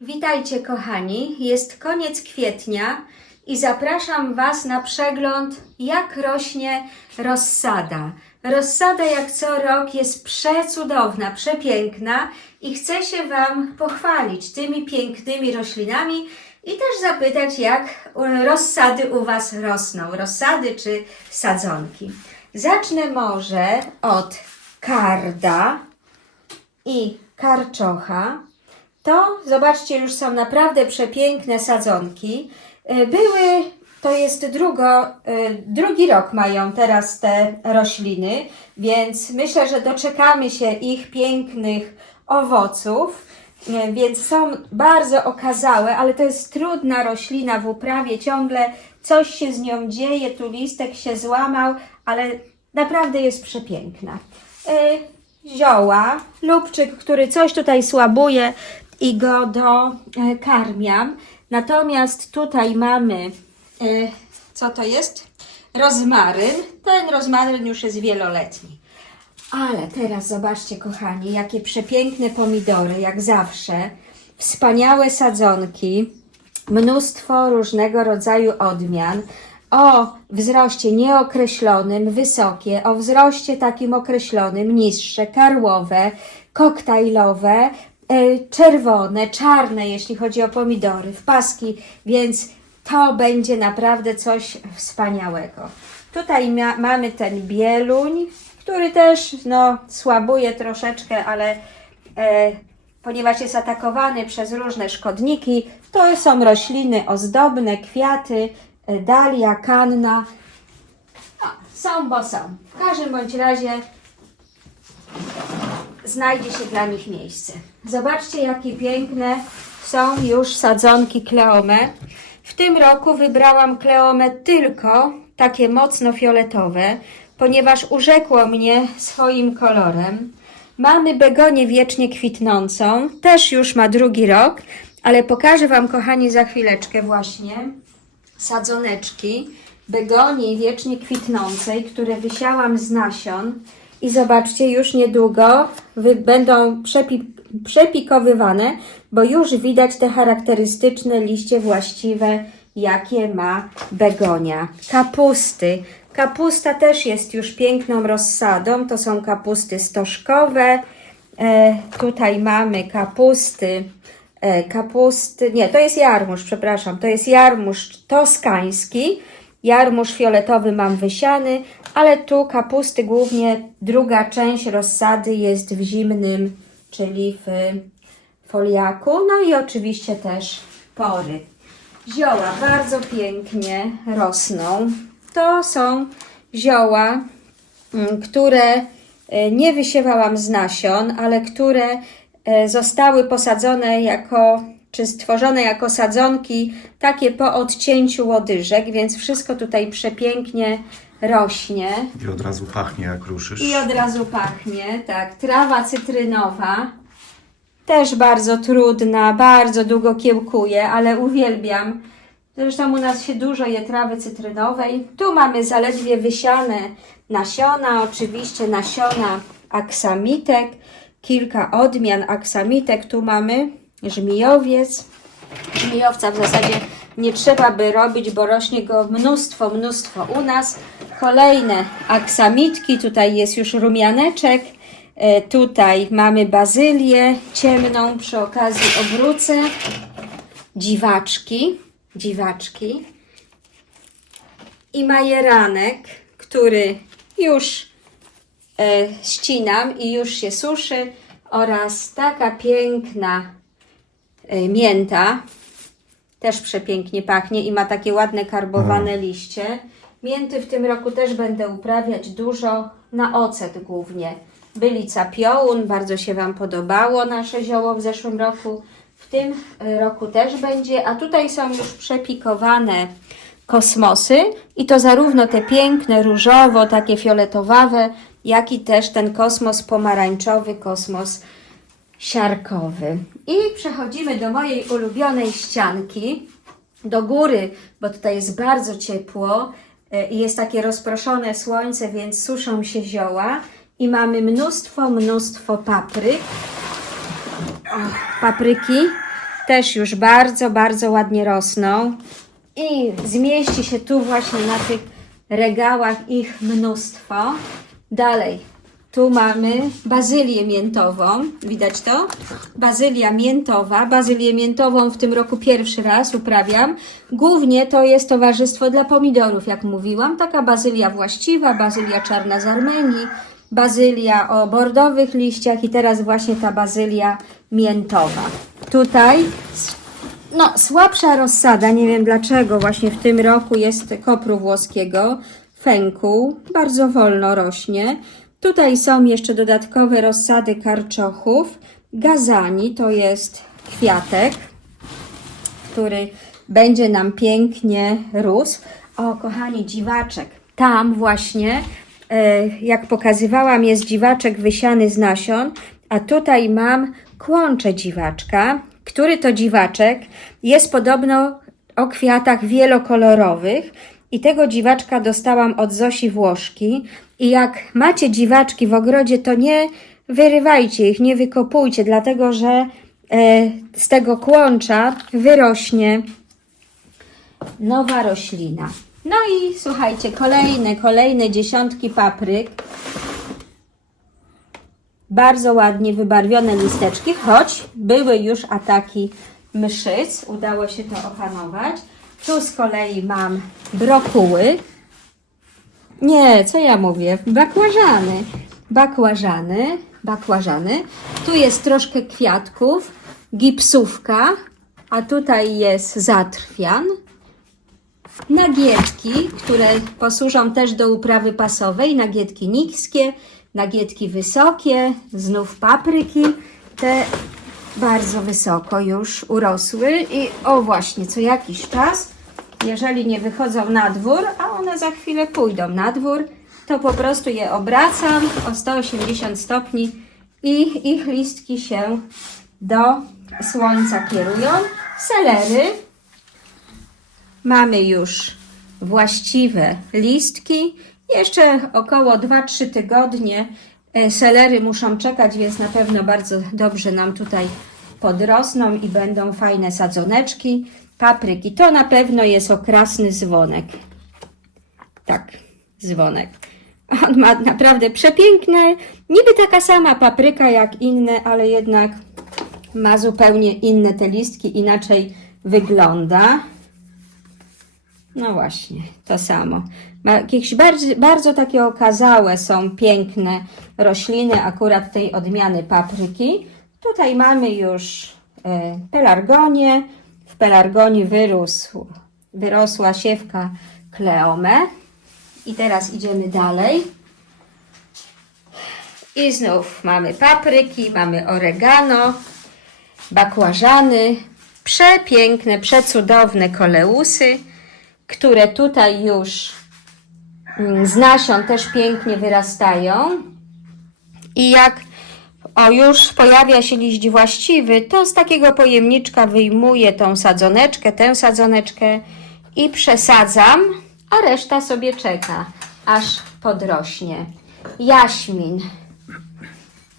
Witajcie kochani, jest koniec kwietnia i zapraszam Was na przegląd jak rośnie rozsada. Rozsada jak co rok jest przecudowna, przepiękna i chcę się Wam pochwalić tymi pięknymi roślinami i też zapytać jak rozsady u Was rosną, rozsady czy sadzonki. Zacznę może od karda i karczocha. To, zobaczcie, już są naprawdę przepiękne sadzonki. Y, Były, to jest drugo, y, drugi rok mają teraz te rośliny, więc myślę, że doczekamy się ich pięknych owoców. Y, Więc są bardzo okazałe, ale to jest trudna roślina w uprawie, ciągle coś się z nią dzieje, tu listek się złamał, ale naprawdę jest przepiękna. Zioła, lubczyk, który coś tutaj słabuje i go dokarmiam. Natomiast tutaj mamy, e, co to jest? Rozmaryn. Ten rozmaryn już jest wieloletni. Ale teraz zobaczcie, kochani, jakie przepiękne pomidory, jak zawsze. Wspaniałe sadzonki, mnóstwo różnego rodzaju odmian. O wzroście nieokreślonym, wysokie, o wzroście takim określonym, niższe, karłowe, koktajlowe, e, czerwone, czarne, jeśli chodzi o pomidory, w paski, więc to będzie naprawdę coś wspaniałego. Tutaj mamy ten bieluń, który też no, słabuje troszeczkę, ale e, ponieważ jest atakowany przez różne szkodniki, to są rośliny ozdobne, kwiaty, e, dalia, kanna. No, są, bo są. W każdym bądź razie znajdzie się dla nich miejsce. Zobaczcie, jakie piękne są już sadzonki kleome. W tym roku wybrałam kleomę tylko takie mocno fioletowe, ponieważ urzekło mnie swoim kolorem. Mamy begonię wiecznie kwitnącą, też już ma drugi rok, ale pokażę Wam, kochani, za chwileczkę właśnie sadzoneczki begonii wiecznie kwitnącej, które wysiałam z nasion. I zobaczcie, już niedługo będą przepi, przepikowywane, bo już widać te charakterystyczne liście właściwe, jakie ma begonia. Kapusty. Kapusta też jest już piękną rozsadą. To są kapusty stożkowe. E, tutaj mamy kapusty. E, kapusty, nie, to jest jarmuż, przepraszam, to jest jarmuż toskański. Jarmuż fioletowy mam wysiany, ale tu kapusty głównie druga część rozsady jest w zimnym, czyli w foliaku. No i oczywiście też pory. Zioła bardzo pięknie rosną. To są zioła, mm, które e, nie wysiewałam z nasion, ale które e, zostały posadzone jako, czy stworzone jako sadzonki takie po odcięciu łodyżek, więc wszystko tutaj przepięknie rośnie. I od razu pachnie jak ruszysz. I od razu pachnie, tak. Trawa cytrynowa. Też bardzo trudna, bardzo długo kiełkuje, ale uwielbiam. Zresztą u nas się dużo je trawy cytrynowej. Tu mamy zaledwie wysiane nasiona, oczywiście nasiona aksamitek, kilka odmian aksamitek. Tu mamy żmijowiec. Żmijowca w zasadzie nie trzeba by robić, bo rośnie go mnóstwo, mnóstwo u nas. Kolejne aksamitki, tutaj jest już rumianeczek. E, Tutaj mamy bazylię ciemną, przy okazji obrócę. Dziwaczki, dziwaczki. I majeranek, który już e, ścinam i już się suszy. Oraz taka piękna e, mięta. Też przepięknie pachnie i ma takie ładne karbowane liście. Mięty w tym roku też będę uprawiać dużo na ocet głównie. Bylica piołun, bardzo się Wam podobało nasze zioło w zeszłym roku. W tym y, roku też będzie, a tutaj są już przepikowane kosmosy i to zarówno te piękne, różowo, takie fioletowawe, jak i też ten kosmos pomarańczowy, kosmos siarkowy. I przechodzimy do mojej ulubionej ścianki, do góry, bo tutaj jest bardzo ciepło i jest takie rozproszone słońce, więc suszą się zioła i mamy mnóstwo, mnóstwo papryk. Papryki. też już bardzo, bardzo ładnie rosną i zmieści się tu właśnie na tych regałach ich mnóstwo. Dalej, tu mamy bazylię miętową. Widać to? Bazylia miętowa. Bazylię miętową w tym roku pierwszy raz uprawiam. Głównie to jest towarzystwo dla pomidorów, jak mówiłam. Taka bazylia właściwa, bazylia czarna z Armenii, bazylia o bordowych liściach i teraz właśnie ta bazylia miętowa. Tutaj no, słabsza rozsada, nie wiem dlaczego, właśnie w tym roku jest kopru włoskiego, fęku, bardzo wolno rośnie. Tutaj są jeszcze dodatkowe rozsady karczochów, gazani, to jest kwiatek, który będzie nam pięknie rósł. O, kochani, dziwaczek. Tam właśnie, e, jak pokazywałam, jest dziwaczek wysiany z nasion, a tutaj mam kłącze dziwaczka, który to dziwaczek jest podobno o kwiatach wielokolorowych i tego dziwaczka dostałam od Zosi Włoszki i jak macie dziwaczki w ogrodzie, to nie wyrywajcie ich, nie wykopujcie, dlatego że e, z tego kłącza wyrośnie nowa roślina. No i słuchajcie, kolejne, kolejne dziesiątki papryk. Bardzo ładnie wybarwione listeczki, choć były już ataki mszyc. Udało się to opanować. Tu z kolei mam brokuły. Nie, co ja mówię? Bakłażany. Bakłażany, bakłażany. Tu jest troszkę kwiatków, gipsówka, a tutaj jest zatrwian. Nagietki, które posłużą też do uprawy pasowej, nagietki niskie, nagietki wysokie, znów papryki, te bardzo wysoko już urosły i o właśnie, co jakiś czas, jeżeli nie wychodzą na dwór, a one za chwilę pójdą na dwór, to po prostu je obracam o 180 stopni i ich listki się do słońca kierują. Selery Mamy już właściwe listki. Jeszcze około 2-3 tygodnie e, selery muszą czekać, więc na pewno bardzo dobrze nam tutaj podrosną i będą fajne sadzoneczki. Papryki to na pewno jest okrasny dzwonek. Tak, dzwonek. On ma naprawdę przepiękne, niby taka sama papryka jak inne, ale jednak ma zupełnie inne te listki, inaczej wygląda. No właśnie, to samo. Ma jakieś bardzo, bardzo takie okazałe są piękne rośliny, akurat tej odmiany papryki. Tutaj mamy już e, pelargonię. W pelargonii wyrósł, wyrosła siewka kleome. I teraz idziemy dalej. I znów mamy papryki, mamy oregano, bakłażany, przepiękne, przecudowne koleusy które tutaj już mm, z nasion też pięknie wyrastają. I jak o już pojawia się liść właściwy, to z takiego pojemniczka wyjmuję tą sadzoneczkę, tę sadzoneczkę i przesadzam, a reszta sobie czeka, aż podrośnie. Jaśmin.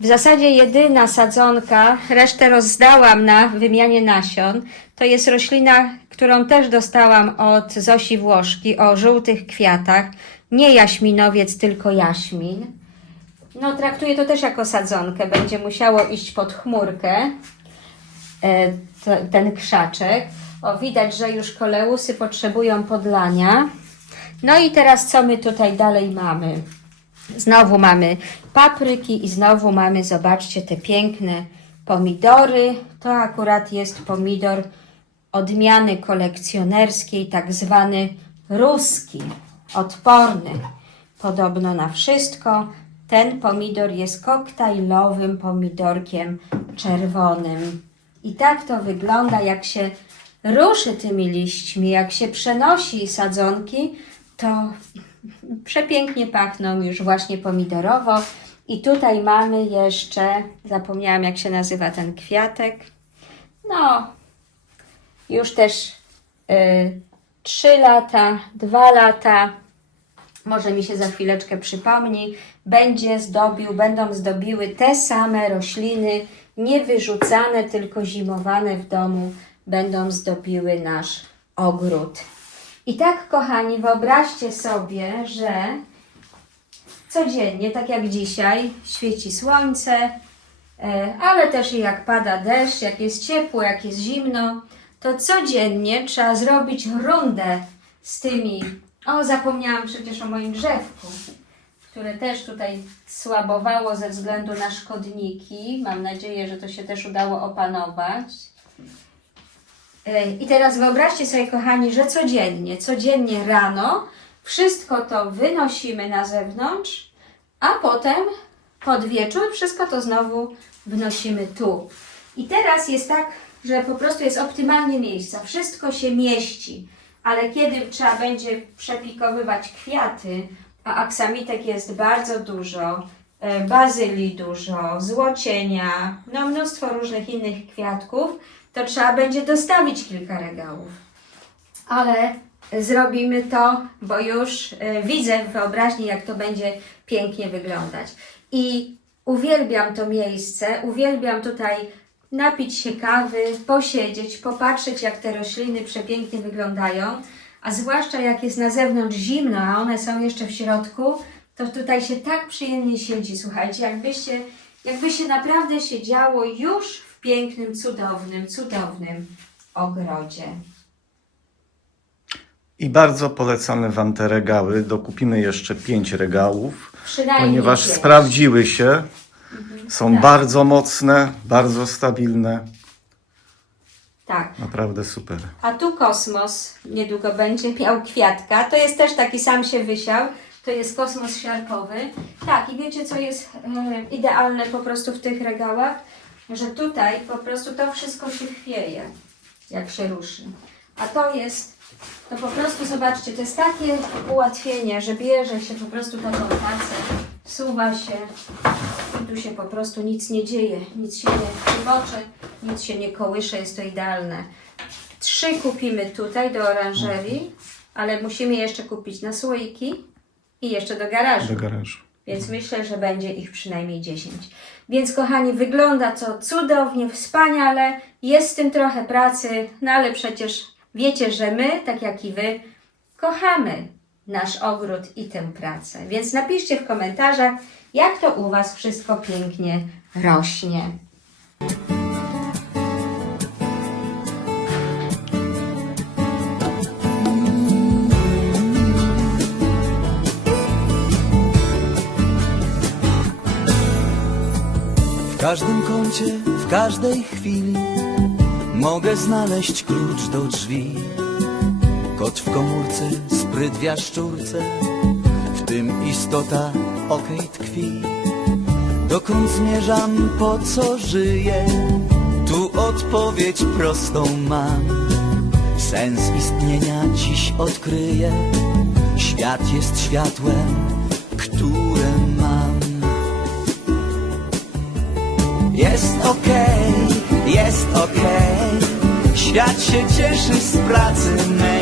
W zasadzie jedyna sadzonka, resztę rozdałam na wymianie nasion. To jest roślina, którą też dostałam od Zosi Włoszki o żółtych kwiatach. Nie jaśminowiec, tylko jaśmin. No, traktuję to też jako sadzonkę. Będzie musiało iść pod chmurkę e, ten krzaczek. O, widać, że już koleusy potrzebują podlania. No i teraz co my tutaj dalej mamy? Znowu mamy papryki i znowu mamy, zobaczcie, te piękne pomidory. To akurat jest pomidor odmiany kolekcjonerskiej, tak zwany ruski, odporny podobno na wszystko. Ten pomidor jest koktajlowym pomidorkiem czerwonym. I tak to wygląda, jak się ruszy tymi liśćmi, jak się przenosi sadzonki, to przepięknie pachną już właśnie pomidorowo. I tutaj mamy jeszcze, zapomniałam jak się nazywa ten kwiatek. No, już też y, 3 lata, 2 lata, może mi się za chwileczkę przypomni, będzie zdobił, będą zdobiły te same rośliny nie wyrzucane, tylko zimowane w domu, będą zdobiły nasz ogród. I tak, kochani, wyobraźcie sobie, że codziennie, tak jak dzisiaj, świeci słońce, e, ale też jak pada deszcz, jak jest ciepło, jak jest zimno, to codziennie trzeba zrobić rundę z tymi. O, zapomniałam przecież o moim drzewku, które też tutaj słabowało ze względu na szkodniki. Mam nadzieję, że to się też udało opanować. E, I teraz wyobraźcie sobie, kochani, że codziennie, codziennie rano wszystko to wynosimy na zewnątrz, a potem pod wieczór wszystko to znowu wnosimy tu. I teraz jest tak, że po prostu jest optymalnie miejsca. Wszystko się mieści, ale kiedy trzeba będzie przepikowywać kwiaty, a aksamitek jest bardzo dużo, e, bazylii dużo, złocienia, no mnóstwo różnych innych kwiatków, to trzeba będzie dostawić kilka regałów. Ale zrobimy to, bo już e, widzę w wyobraźni, jak to będzie pięknie wyglądać. I uwielbiam to miejsce, uwielbiam tutaj napić się kawy, posiedzieć, popatrzeć, jak te rośliny przepięknie wyglądają. A zwłaszcza jak jest na zewnątrz zimno, a one są jeszcze w środku, to tutaj się tak przyjemnie siedzi. Słuchajcie, jakbyście, jakby się naprawdę siedziało już w pięknym, cudownym, cudownym ogrodzie. I bardzo polecamy Wam te regały. Dokupimy jeszcze pięć regałów, Przynajmniej ponieważ pięć. sprawdziły się. Są tak. bardzo mocne, bardzo stabilne. Tak. Naprawdę super. A tu kosmos niedługo będzie miał kwiatka. To jest też taki sam się wysiał. To jest kosmos siarkowy. Tak, i wiecie co jest e, idealne po prostu w tych regałach? Że tutaj po prostu to wszystko się chwieje, jak się ruszy. A to jest, to po prostu zobaczcie, to jest takie ułatwienie, że bierze się po prostu taką tacę, wsuwa się i tu się po prostu nic nie dzieje, nic się nie chybocze, nic się nie kołysze, jest to idealne. Trzy kupimy tutaj do oranżerii, ale musimy jeszcze kupić na słoiki i jeszcze do garażu. Do garażu. Więc myślę, że będzie ich przynajmniej 10. Więc kochani, wygląda to cudownie, wspaniale. Jest w tym trochę pracy, no ale przecież wiecie, że my, tak jak i wy, kochamy nasz ogród i tę pracę. Więc napiszcie w komentarzach, jak to u was wszystko pięknie rośnie. W każdym kącie, w każdej chwili mogę znaleźć klucz do drzwi. Kot w komórce, spryt w jaszczurce, w tym istota okej tkwi. Dokąd zmierzam, po co żyję? Tu odpowiedź prostą mam. Sens istnienia dziś odkryję. Świat jest światłem, które mam. Jest okej, jest okej Świat się cieszy z pracy mej